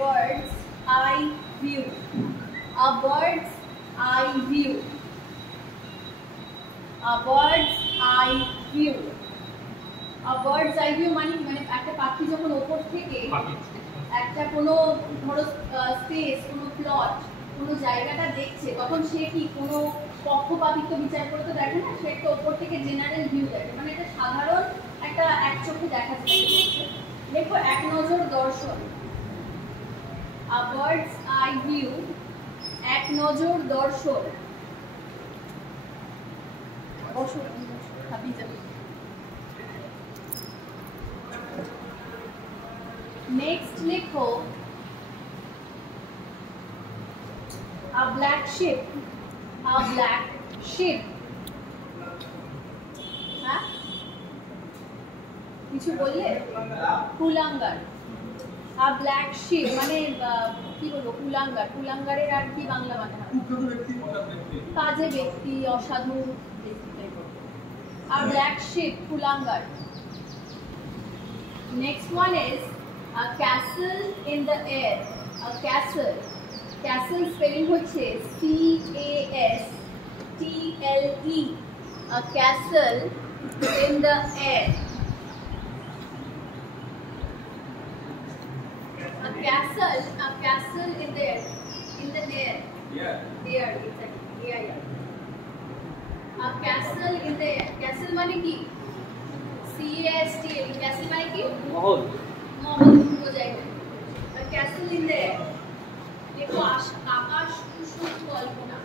bird's eye view. A bird's eye view. A bird's eye view. A bird's eye view মানে একটা পাখি যখন উপর থেকে একটা কোনো ধরো স্পেস, কোনো প্লট, কোনো জায়গাটা দেখছে, তখন সে কি কোনো পক্ষপাতিত্ব বিচার করে তো দেখে না, সে একটা উপর থেকে জেনারেল ভিউ দেখে, মানে এটা সাধারণ একটা এক চোখে দেখা যাচ্ছে। দেখো এক নজর দর্শন, a bird's eye view, এক নজর দর্শন। নেক্সট লেখো a black sheep, a black sheep। হ্যাঁ কিছু বললে? কুলাঙ্গার। a black sheep মানে কি বলবো, কুলাঙ্গার। কুলাঙ্গারের আর কি বাংলা মানে হয়? কাজে ব্যক্তি, অসাধু ব্যক্তি। a black sheep, কুলাঙ্গার। Next one is a castle in the air. A castle. Castle spelling হচ্ছে C-A-S-T-L-E. A castle in the air. A castle in the air. In the air. Yeah. There, exactly. Yeah. A castle in the air. Castle মানে কি? C-A-S-T-L-E. Castle মানে কি? মহল। মহল বোঝায়। A castle in the air. দেখো আকাশ কুসুম কল্পনা।